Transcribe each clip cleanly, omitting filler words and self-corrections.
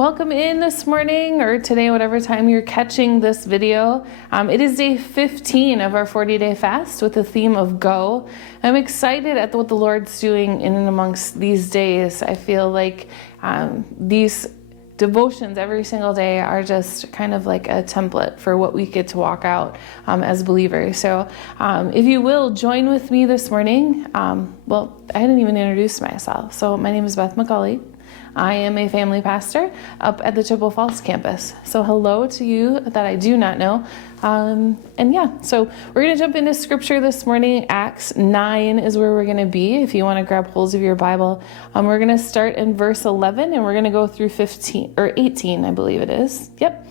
Welcome in this morning or today, whatever time you're catching this video. It is day 15 of our 40-day fast with the theme of Go. I'm excited at what the Lord's doing in and amongst these days. I feel like these devotions every single day are just kind of like a template for what we get to walk out as believers. So if you will, join with me this morning. Well, I didn't even introduce myself. So my name is Beth McCauley. I am a family pastor up at the Chippewa Falls campus. So hello to you that I do not know. So we're going to jump into scripture this morning. Acts 9 is where we're going to be. If you want to grab hold of your Bible, we're going to start in verse 11 and we're going to go through 15 or 18, I believe it is. Yep.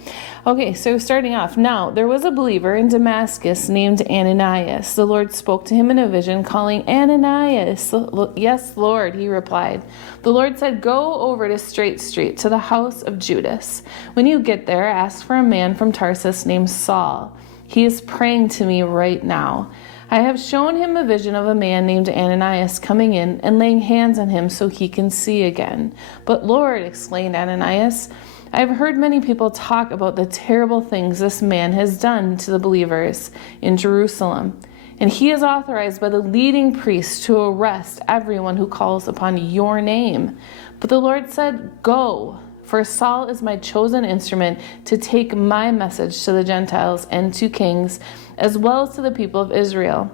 Okay, so starting off, now there was a believer in Damascus named Ananias. The Lord spoke to him in a vision, calling, Ananias. Yes, Lord, he replied. The Lord said, go over to Straight Street to the house of Judas. When you get there, ask for a man from Tarsus named Saul. He is praying to me right now. I have shown him a vision of a man named Ananias coming in and laying hands on him so he can see again. But Lord, exclaimed Ananias, I have heard many people talk about the terrible things this man has done to the believers in Jerusalem. And he is authorized by the leading priests to arrest everyone who calls upon your name. But the Lord said, go, for Saul is my chosen instrument to take my message to the Gentiles and to kings, as well as to the people of Israel.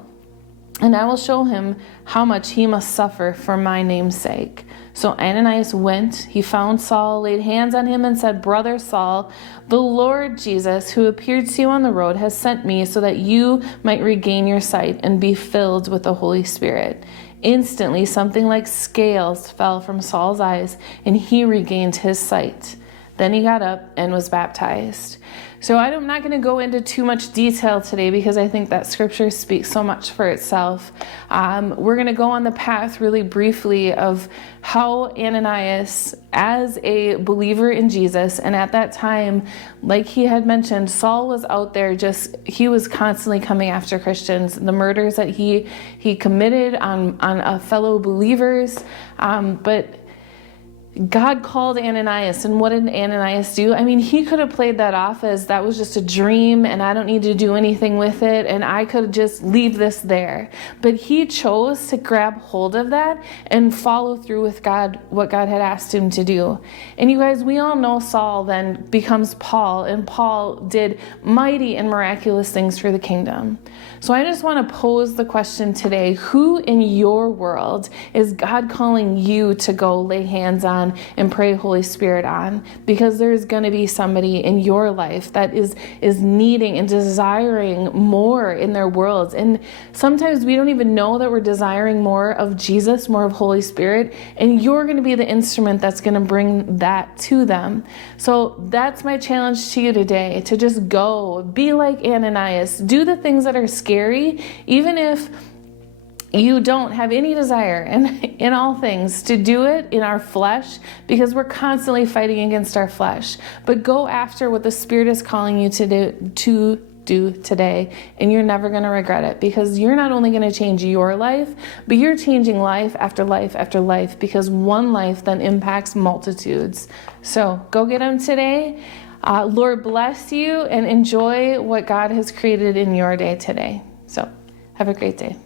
And I will show him how much he must suffer for my name's sake. So Ananias went, he found Saul, laid hands on him and said, Brother Saul, the Lord Jesus, who appeared to you on the road, has sent me so that you might regain your sight and be filled with the Holy Spirit. Instantly, something like scales fell from Saul's eyes and he regained his sight. Then he got up and was baptized. So I'm not going to go into too much detail today because I think that scripture speaks so much for itself. We're going to go on the path really briefly of how Ananias, as a believer in Jesus, and at that time, like he had mentioned, Saul was out there he was constantly coming after Christians. The murders that he committed on fellow believers, but God called Ananias, and what did Ananias do? I mean, he could have played that off as that was just a dream and I don't need to do anything with it and I could just leave this there. But he chose to grab hold of that and follow through with God, what God had asked him to do. And you guys, we all know Saul then becomes Paul, and Paul did mighty and miraculous things for the kingdom. So I just want to pose the question today, who in your world is God calling you to go lay hands on and pray Holy Spirit on? Because there's going to be somebody in your life that is needing and desiring more in their worlds. And sometimes we don't even know that we're desiring more of Jesus, more of Holy Spirit, and you're going to be the instrument that's going to bring that to them. So that's my challenge to you today, to just go, be like Ananias, do the things that are scary, even if you don't have any desire in all things to do it in our flesh, because we're constantly fighting against our flesh. But go after what the Spirit is calling you to do today, and you're never going to regret it, because you're not only going to change your life, but you're changing life after life after life, because one life then impacts multitudes. So go get them today. Lord bless you and enjoy what God has created in your day today. So have a great day.